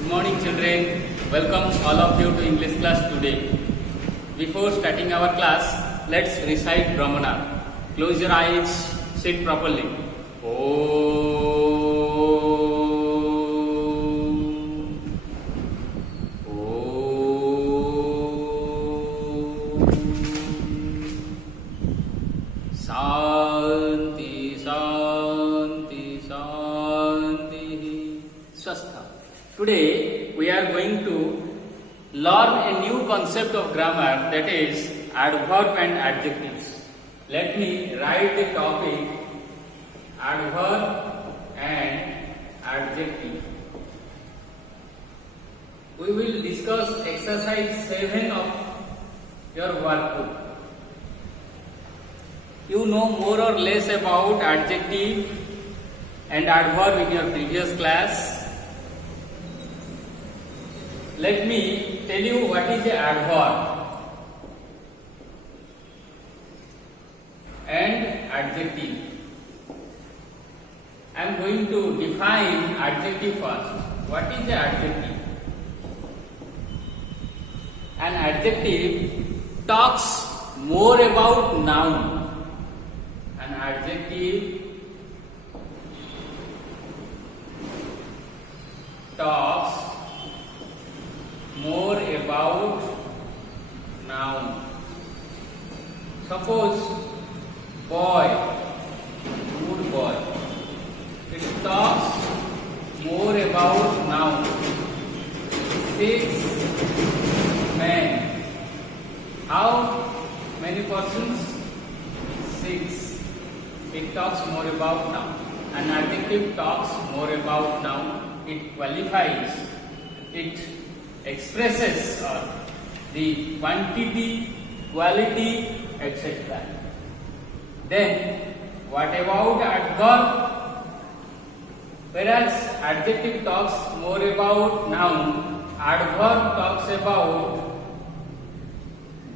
Good morning children, welcome all of you to English class today. Before starting our class, let's recite Brahmana. Close your eyes, sit properly. Shanti, Shanti, Shanti, Swastha. Today we are going to learn a new concept of grammar, that is adverb and adjectives. Let me write the topic adverb and adjective. We will discuss exercise 7 of your workbook. You know more or less about adjective and adverb in your previous class. Let me tell you what is an adverb and adjective. I am going to define adjective first. What is an adjective? An adjective talks more about noun. An adjective talks more about noun. Suppose boy, good boy. It talks more about noun. 6 men. How many persons? 6. It talks more about noun. An adjective talks more about noun. It qualifies. It expresses the quantity, quality, etc. Then, what about adverb? Whereas adjective talks more about noun, adverb talks about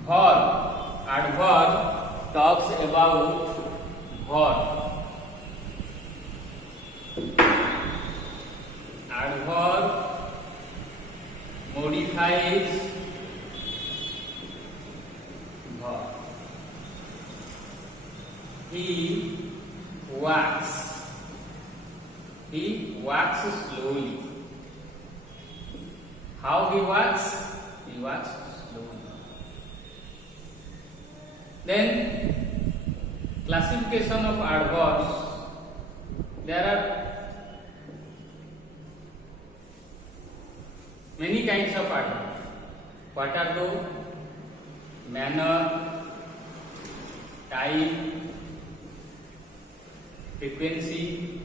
verb. Adverb talks about verb. Adverb modifies verb. He walks. He walks slowly. How he walks? He walks slowly. Then classification of adverbs. There are many kinds of adverbs. What are those? Manner, time, frequency,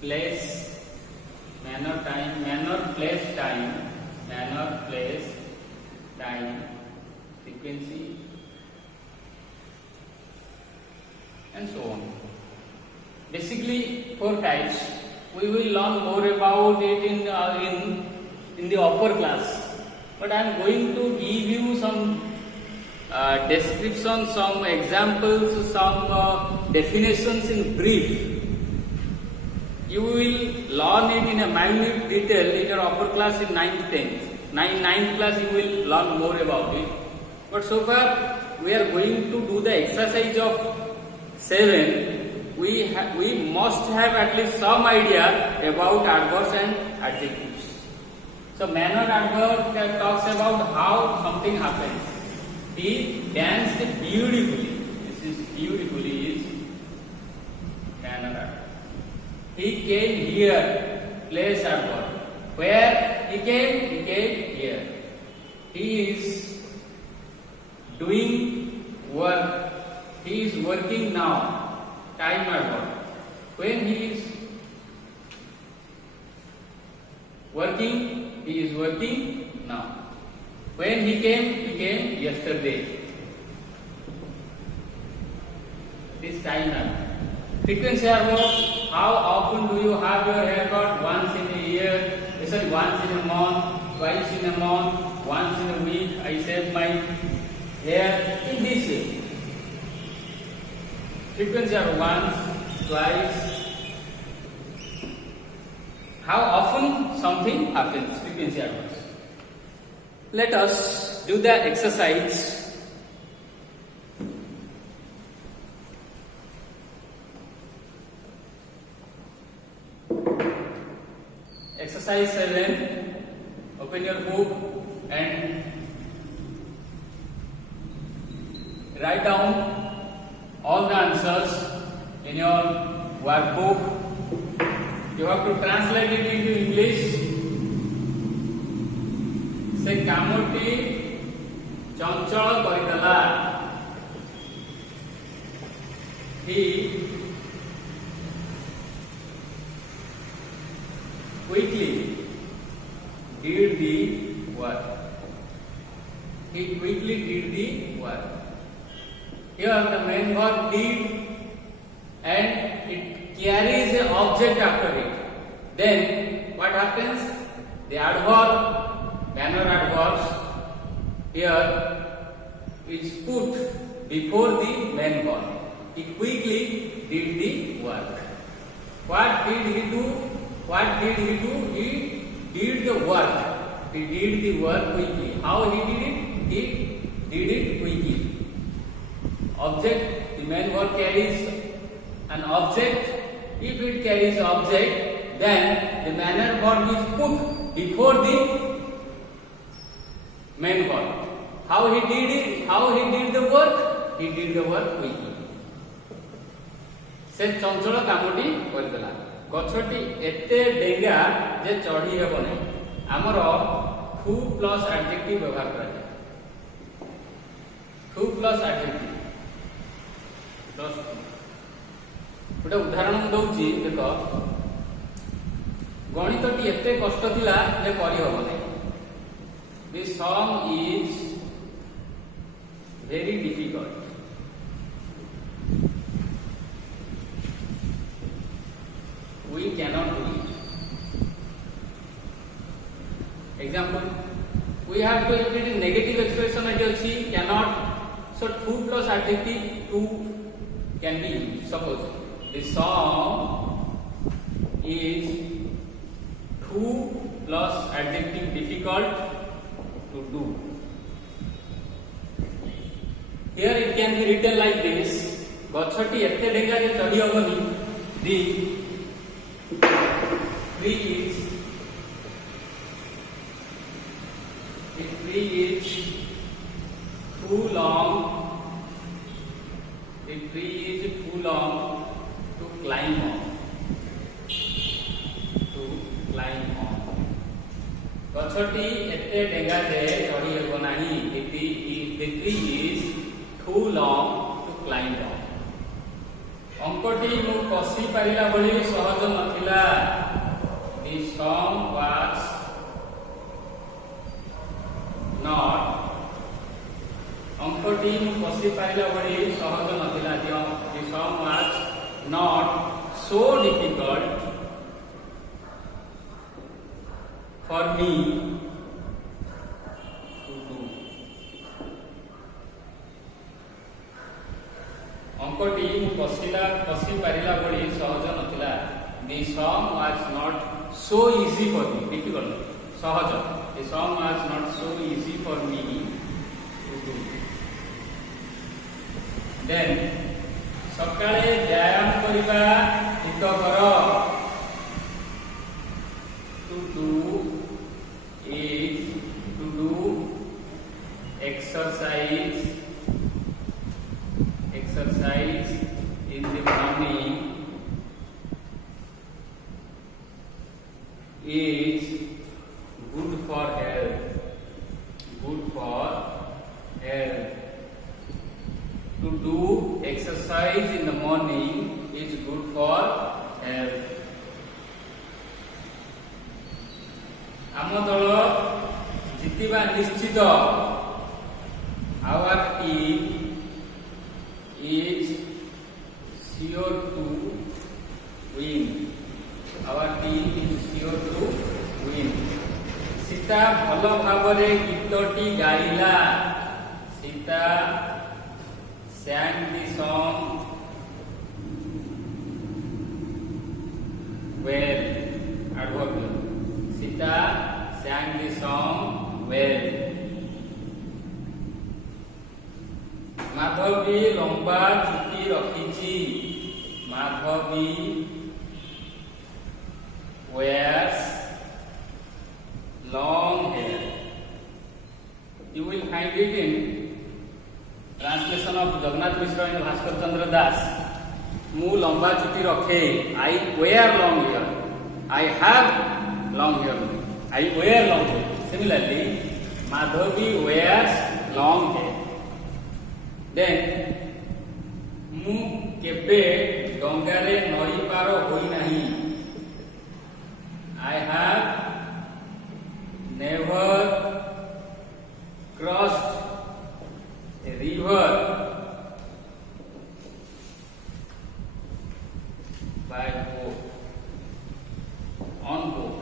place, manner, time, manner, place, time, manner, place, time, frequency, and so on. Basically, 4 types. We will learn more about it in the upper class. But I am going to give you some description, some examples, some definitions in brief. You will learn it in a minute detail in your upper class in 9th, 10th. 9th class you will learn more about it. But so far we are going to do the exercise of 7. We must have at least some idea about adverbs and adjectives. So manner adverb that talks about how something happens. He danced beautifully. This is beautifully is manner adverb. He came here. Place adverb. Where he came? He came here. He is doing work. He is working now. Time adverb. When he is working, he is working now. When he came yesterday. This time adverb. Frequency adverb. How often do you have your haircut? Once in a year. Once in a month, twice in a month, once in a week. I shave my hair in this way. frequency are once, twice. How often something happens, frequency are once. Let us do the exercise. Exercise 7. Open your book and write down all the answers in your workbook. You have to translate it into English. Se kamoti chanchal karidala. He quickly did the work. He quickly did the work. Here the main verb did and it carries an object after it. Then what happens? The adverb, manner adverbs here is put before the main verb. He quickly did the work. What did he do? What did he do? He did the work. He did the work quickly. How he did it? He did it quickly. Object, the main verb carries an object. If it carries object, then the manner verb is put before the main verb. How he did it? How he did the work? He did the work quickly. Se chanchal kamoti karidala. गछटी एते डेंगा जे चढ़ी हेबो नै हमर two plus adjective व्यवहार करा जाय two plus adjective plus गोटे उदाहरण दउची देखो गणितटी एते कष्ट थिला जे करि हेबो नै this some is very difficult we cannot do it. Example, we have to, if it is negative expression it is cannot, so 2 plus adjective 2 can be used. Suppose the sum is 2 plus adjective difficult to do. Here it can be written like this: गछटी एते डेंगा जे चढ़ी होबनी the tree is too long. The tree is too long to climb on. To climb on. गछटी एते डेंगा जे चढ़ी हेबो नाही. The tree is too long to climb on. अंकटी मु कसी पाइला भली सहज नथिला. The sum was not. अंकटी मु कसी पाइला भली सहज नथिला. The sum was not so difficult for me to do. अंकटी मु कसी पारिला भली सहज नथिला. The sum was not so easy for me. Difficult. सहज. The sum was not so easy for me to do. Then सकाळे व्यायाम करिबा हितकर. To do is to do exercise in the morning is good for health. Good for health. To do exercise in the morning is good for health. आम दल जितिबा निश्चित. Our team is sure to win. Our team is sure to win. Sita भल Bhavre गीतटी गाइला. Sita sang the song sang the song well. Madhavi लंबा चुटी रखिछि. Madhavi wears long hair. You will find it in translation of Jagannath Mishra and Bhaskar Chandra Das. Mu lamba chuti rakhe. I wear long hair. I have long hair. I wear long hair. Similarly, Madhavi wears long hair. Then, mu kebe dongare nai paro hoi nahi. I have never crossed a river by boat, on boat.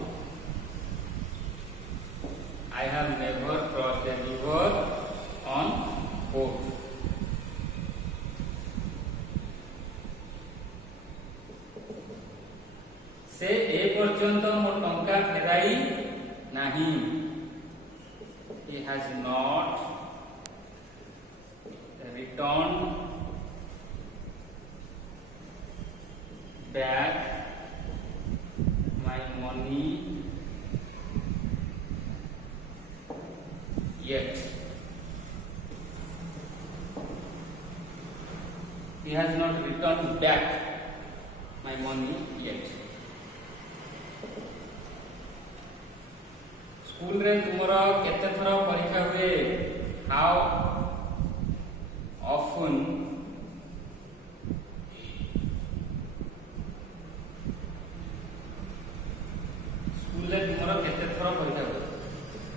I have never crossed a river on boat. से ए पर्यंत मो टंका फेराई नाही. He has not returned back my money yet. He has not returned back my money yet. School रे तुमरा केते थरा परीक्षा हुए? हाउ ऑफन स्कूल रे तुमरा केते थरा परीक्षा हुए?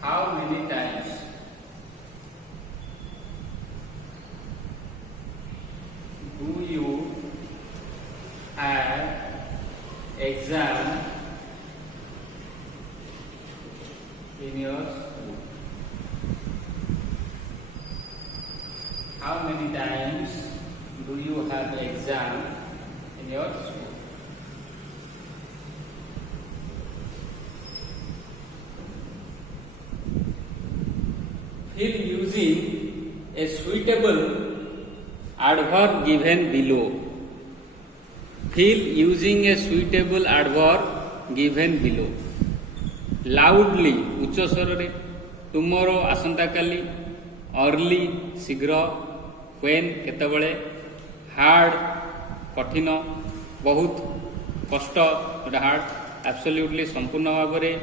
How many times? Do you have exam in your school? How many times do you have exam in your school? Fill using a suitable adverb given below. Fill using a suitable adverb given below. Loudly उच्च स्वर रे. Tomorrow आसंता काली. Early शीघ्र. When केतबळे. Hard कठिन. बहुत कष्ट हार्ड. एब्सोल्युटली संपूर्ण भाव रे.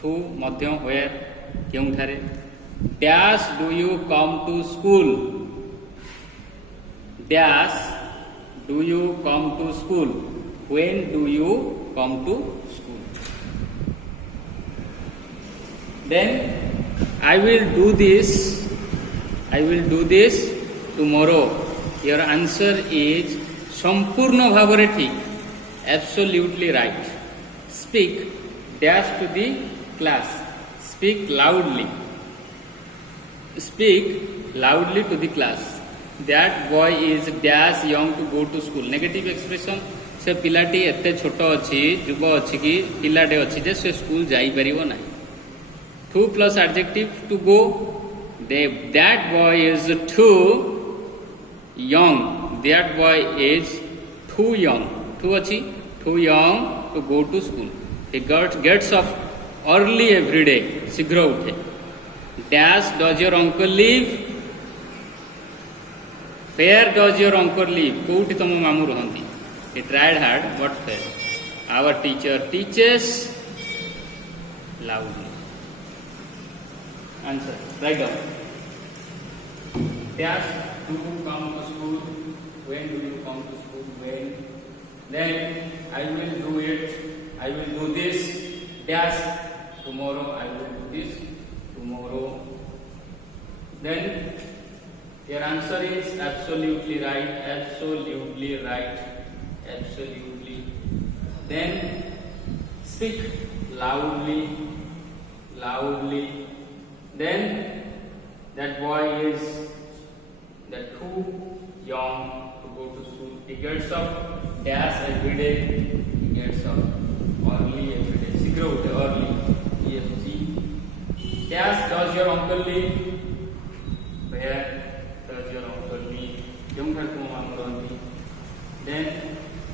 ठू मध्य वेयर केउठारे. Dash do you come to school. Dash do you come to school. When do you come to school. Then I will do this tomorrow. Your answer is संपूर्ण भावरे ठीक. Absolutely right. Speak dash to the class. Speak loudly. Speak loudly to the class. That boy is dash young to go to school. Negative expression. से पिलाटी एते छोट अछि, युव अछि कि पिलाटे अछि जे से स्कूल जाई परिबो नाही. To plus adjective to go. That boy is too young. That boy is too young. Too achi, too young to go to school. He gets up early every day. शीघ्र उठे. Dash does your uncle live? Where does your uncle live? कोउठी तम मामू रहंती. He tried hard but failed. Our teacher teaches loudly. Answer. Write down. Dash do you come to school? When do you come to school? When? Then I will do it. I will do this. Dash tomorrow. I will do this tomorrow. Then your answer is absolutely right. Absolutely right. Absolutely. Then speak loudly. Loudly. Then that boy is too young to go to school. He gets up dash every day. He gets up early every day. शीघ्र उठे early. EFG dash does your uncle live? Where does your uncle live? Jom kar tu mam rondi. Then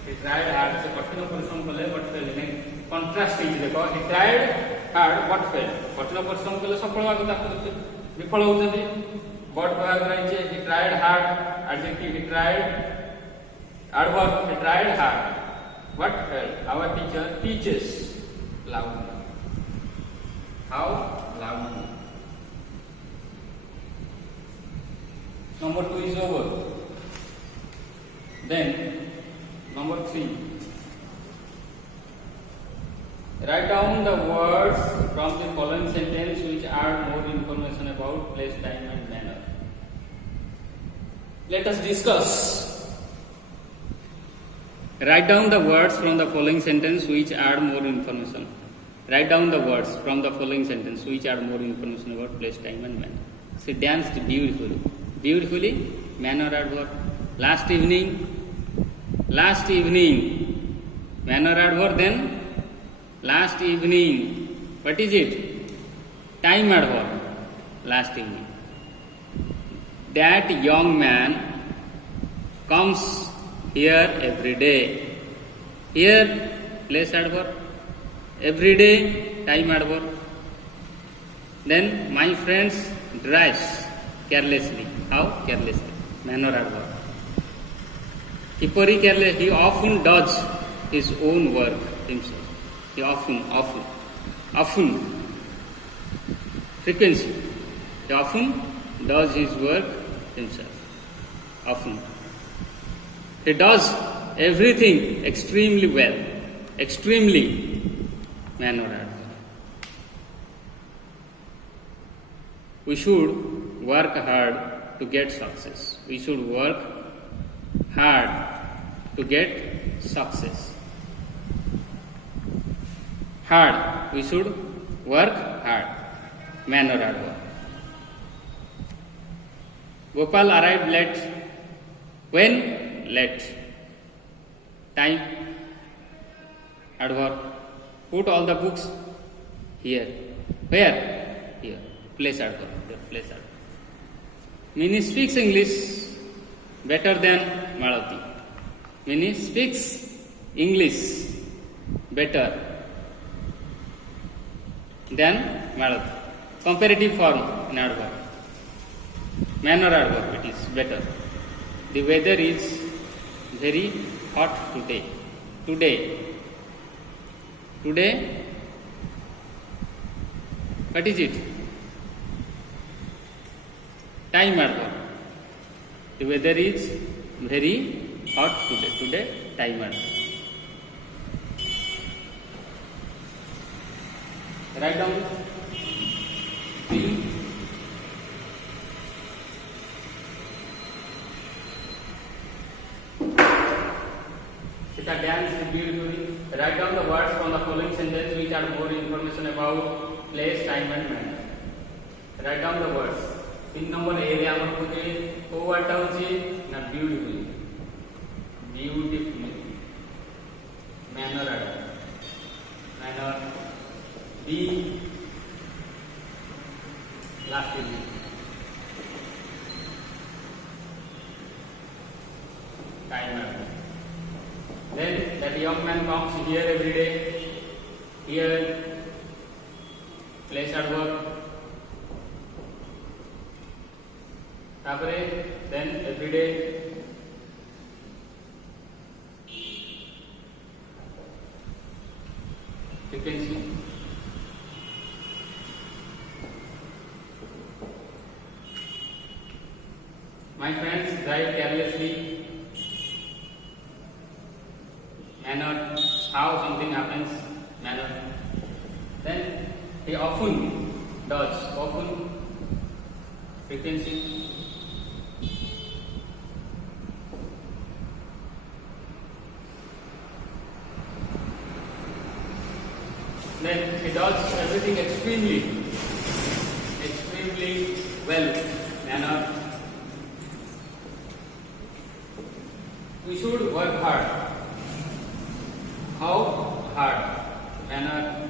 he tried hard. So कठिन परिश्रम कले but failed. ने contrast है देखो. He tried hard but failed. कठिन परिश्रम कले सफल होगा तो विफल हो जाते. But भाग रही है. He tried hard. Adjective he tried. Adverb he tried hard but failed. Our teacher teaches loudly. How loudly? Number 2 is over. Then number 3. Write down the words from the following sentence which add more information about place, time and manner. Let us discuss. Write down the words from the following sentence which add more information. Write down the words from the following sentence which add more information about place, time and manner. She danced beautifully. Beautifully, manner adverb. Last evening, manner adverb. Then last evening, what is it? Time adverb. Last evening. That young man comes here every day. Here, place adverb. Every day, time adverb. Then my friends dress carelessly. How? Carelessly. Manner adverb. Kipori careless. He often does his own work himself. He often. Frequency. He often does his work himself. Often. He does everything extremely well. Extremely. Manner adverb. We should work hard to get success. We should work hard to get success. Hard. We should work hard. Manner adverb. Gopal arrived late. When? Late. Time adverb. Put all the books here. Where? Here. Place adverb. Place adverb. Mini speaks English better than Malathi. Mini speaks English better than Malathi. Comparative form in adverb. Manner adverb. It is better. The weather is very hot today. Today. What is it? Time adverb. The weather is very hot today. Today, time adverb. Write down 3. Sita danced beautifully. Write down the words from the following sentence which are more information about place, time and manner. Write down the words. 3 number A रे आमर पूछे को वाटा होची ना beautifully. Beautifully. Manner adverb. Manner. B. Last evening. Time adverb. Then that young man comes here every day. Here, place adverb. Tapare, then every day. Frequency. My friends drive carelessly. Manner, how something happens, manner. Then he often does, often, frequency. Then he does everything extremely well, manner. We should work hard. How hard? Manner.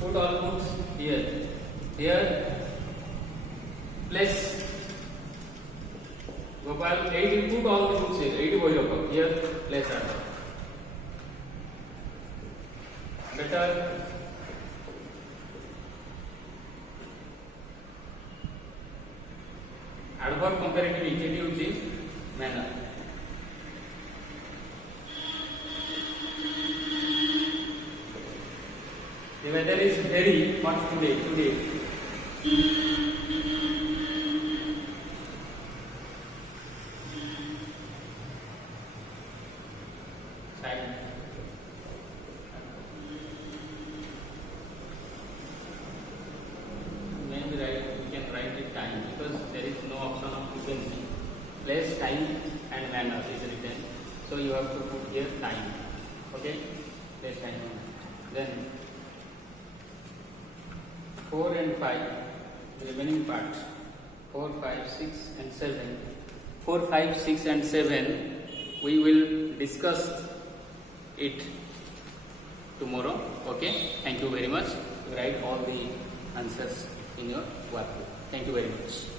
Put all books here. Here. Place. Gopal, 8 put all the books here. 8 boy here. Place are. Better. Adverb comparative initiative manner. The weather is very hot today. Time. Maybe we can write it time because there is no option of frequency. Place, time and manner is written. So you have to put here time. Okay? Place, time. Then 4 and 5, the remaining parts. 4, 5, 6 and 7. 4, 5, 6 and 7 we will discuss it tomorrow. Okay? Thank you very much. You write all the answers in your workbook. Thank you very much.